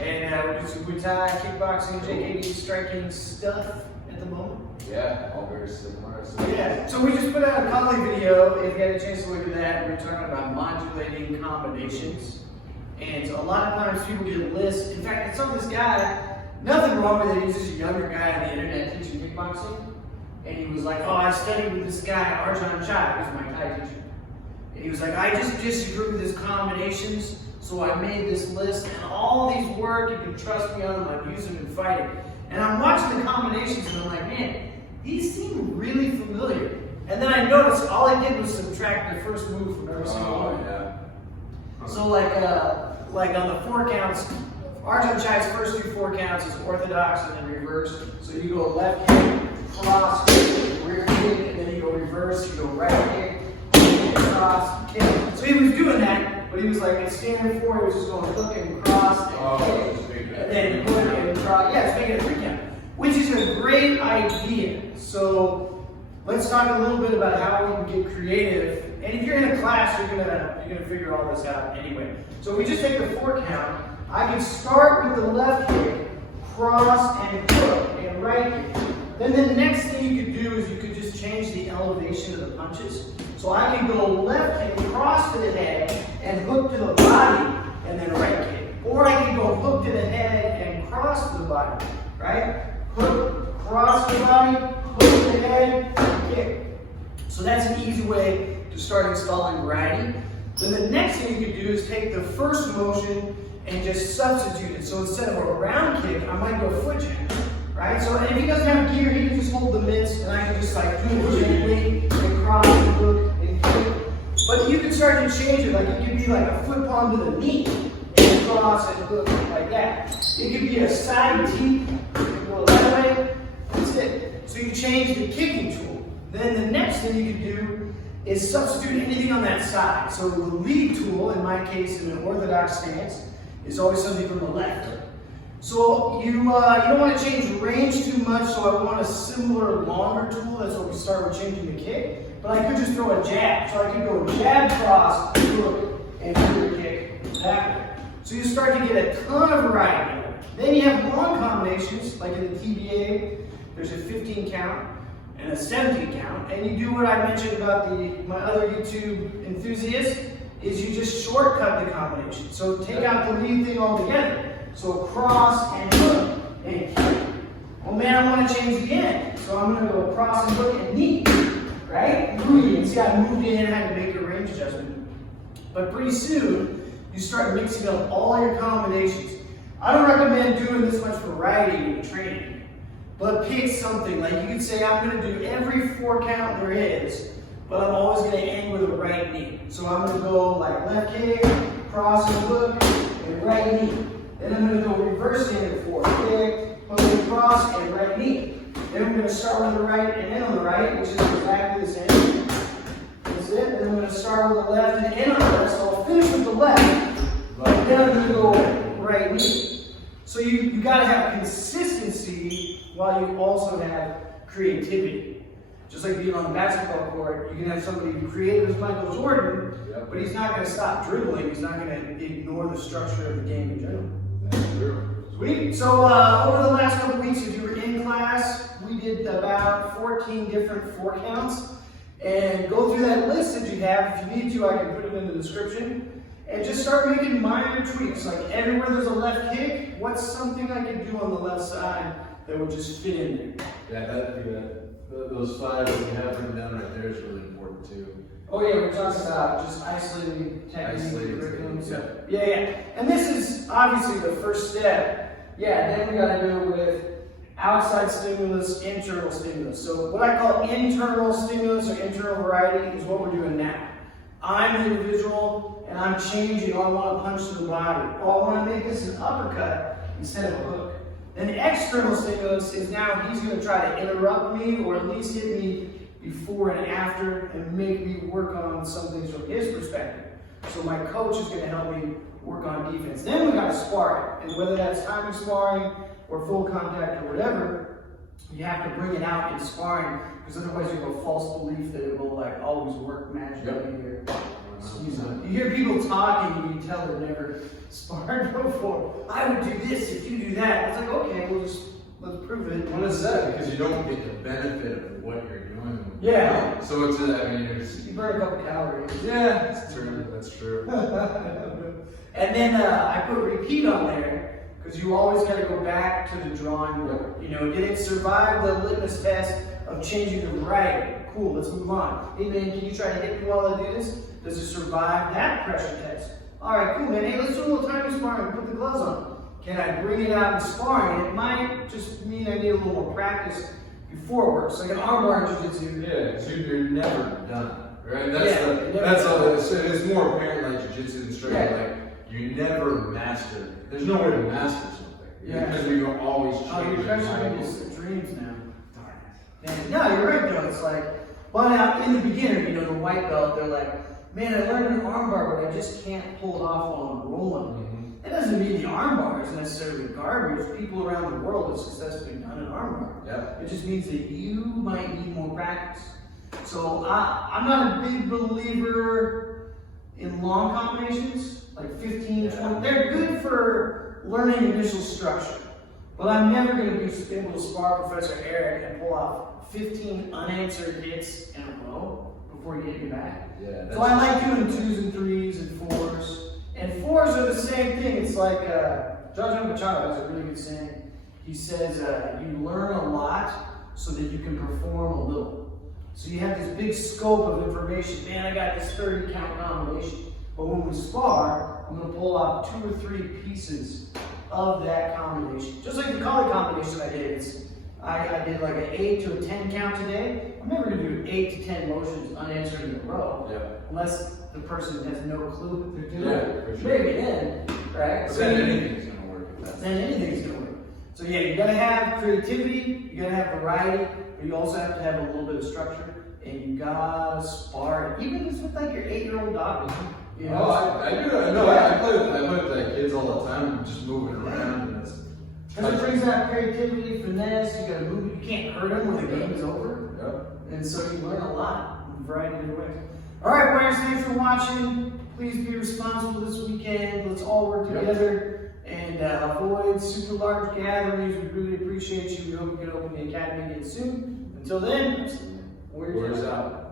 And we do some Muay Thai, kickboxing, JKD, striking stuff at the moment. Yeah, all very similar. Yeah, so we just put out a comedy video. If you had a chance to look at that, we're talking about modulating combinations. And a lot of times people get lists. In fact, I saw this guy, nothing wrong with it, he's just a younger guy on the internet teaching kickboxing. And he was like, oh, I studied with this guy, Arjan Chai, who's my Thai teacher. And he was like, I just disagree with his combinations, so I made this list, and all these work, you can trust me on them, I've used them in fighting. And I'm watching the combinations, and I'm like, man, these seem really familiar. And then I noticed all I did was subtract the first move from every single one. Yeah. So like on the 4 counts, Arjan Chai's first 2 4 counts is orthodox and then reverse. So you go left kick, cross, rear kick, and then you go reverse, you go right kick, cross, kick. So he was doing that, but he was like in standard 4, he was just going hook and cross and kick, and then hook and cross. Yeah, it's making it a 3 count, which is a great idea. So let's talk a little bit about how we can get creative. And if you're in a class, you're gonna figure all this out anyway. So we just take the 4 count. I can start with the left kick, cross and hook and right kick. Then the next thing you could do is you could just change the elevation of the punches. So I can go left kick, cross to the head, and hook to the body, and then right kick. Or I can go hook to the head and cross to the body, right? Hook, cross to the body, hook to the head, kick. So that's an easy way to start installing variety. Then the next thing you could do is take the first motion and just substitute it. So instead of a round kick, I might go foot jab, right? So if he doesn't have gear, he can just hold the mitts, and I can just like do it gently and cross and hook and kick. But you can start to change it. Like it could be like a foot palm to the knee and cross and hook like that. It could be a side teep, you can go that way. That's it. So you change the kicking tool. Then the next thing you can do is substitute anything on that side. So the lead tool, in my case, in an orthodox stance, is always something from the left. So you don't want to change range too much, so I want a similar longer tool. That's what we start with changing the kick. But I could just throw a jab. So I could go jab, cross, hook, and do the kick that way. So you start to get a ton of variety. Then you have long combinations, like in the TBA, there's a 15 count and a 17 count. And you do what I mentioned about my other YouTube enthusiasts, is you just shortcut the combination. So take out the lead thing altogether. So cross and hook and kick. Oh man, I want to change the end. So I'm going to go cross and hook and knee. Right? You can see I moved in and I had to make a range adjustment. But pretty soon, you start mixing up all your combinations. I don't recommend doing this much variety in training, but pick something. Like you could say, I'm going to do every 4 count there is, but I'm always going to end with a right knee. So I'm going to go like left kick, cross and hook, and right knee. Then I'm going to go reverse into 4, kick, hook and cross, and right knee. Then I'm going to start with the right and end on the right, which is exactly the same. That's it. Then I'm going to start with the left and end on the left. So I'll finish with the left, and then I'm going to go right knee. So you got to have consistency while you also have creativity. Just like being on the basketball court, you can have somebody creative as Michael Jordan, but he's not going to stop dribbling. He's not going to ignore the structure of the game in general. That's true. Sweet. So over the last couple weeks, if you were in class, we did about 14 different 4 counts. And go through that list that you have. If you need to, I can put it in the description. And just start making minor tweaks. Like everywhere there's a left kick, what's something I could do on the left side that would just fit in there? Yeah, those 5 that you have written down right there is really important too. Oh yeah, we're talking about just isolating techniques and curriculums. Yeah. And this is obviously the first step. Yeah, then we got to do it with outside stimulus, internal stimulus. So what I call internal stimulus or internal variety is what we're doing now. I'm an individual and I'm changing. I want to punch to the body. Oh, I want to make this an uppercut instead of a hook. Then external stimulus is now he's going to try to interrupt me or at least hit me before and after and make me work on some things from his perspective. So my coach is going to help me work on defense. Then we got to spar it. And whether that's timing sparring or full contact or whatever, you have to bring it out in sparring because otherwise you have a false belief that it will like always work magically here. Excuse me. You hear people talking, you can tell they've never sparred before. I would do this if you do that. It's like, okay, let's prove it. What is that? Because you don't get the benefit of what you're doing. Yeah. So it's, I mean, You burn a couple calories. yeah, that's true. That's true. And then I put repeat on there because you always got to go back to the drawing board. You know, did it survive the litmus test of changing the variety? Cool, let's move on. Hey man, can you try to hit me while I do this? Does it survive that pressure test? All right, cool man. Hey, let's do a little timing sparring. Put the gloves on. Can I bring it out in sparring? It might just mean I need a little more practice before it works. Like an armbar in jiu-jitsu. Yeah, because you're never done, right? That's Yeah, that's all. It's more apparent like jiu-jitsu and straight. Yeah. Like you never master. There's no way to master something. Yeah. Because we are always Oh, you're changing. crushing people's dreams now. Darn it. And, no, you're right though. It's like, well, now in the beginner, you know, the white belt, they're like, man, I learned an armbar, but I just can't pull it off while I'm rolling. That doesn't mean the armbar is necessarily garbage. People around the world have successfully done an armbar. Yep. It just means that you might need more practice. So I'm not a big believer in long combinations, like 15, 20. They're good for learning initial structure. But I'm never going to be able to spar Professor Eric and pull off 15 unanswered hits in a row before you get me back. Yeah. So I like doing 2s and 3s and 4s. And 4s are the same thing. It's like John Machado has a really good saying. He says you learn a lot so that you can perform a little. So you have this big scope of information. Man, I got this 30 count combination. But when we spar, I'm going to pull off 2 or 3 pieces of that combination. Just like the collie combination I did. I did like an 8 to a 10 count today. I'm never going to do 8 to 10 motions unanswered in a row. Yeah. Unless the person has no clue what they're doing. Yeah, for sure. Maybe then, right? But then anything's gonna work. Then anything's gonna work. So yeah, you gotta have creativity, you gotta have variety, but you also have to have a little bit of structure, and you gotta spar. Even just with like your 8-year-old daughter. You know? Oh, I do. No, I play with like kids all the time, just moving around, and it's. Because it brings out creativity, finesse. You gotta move. You can't hurt them when the game is over. Yep. And so you learn a lot in a variety of different ways. All right, Warriors, thanks for watching. Please be responsible this weekend. Let's all work together and avoid super large gatherings. We really appreciate you. We hope you can open the academy again soon. Until then, Warriors out.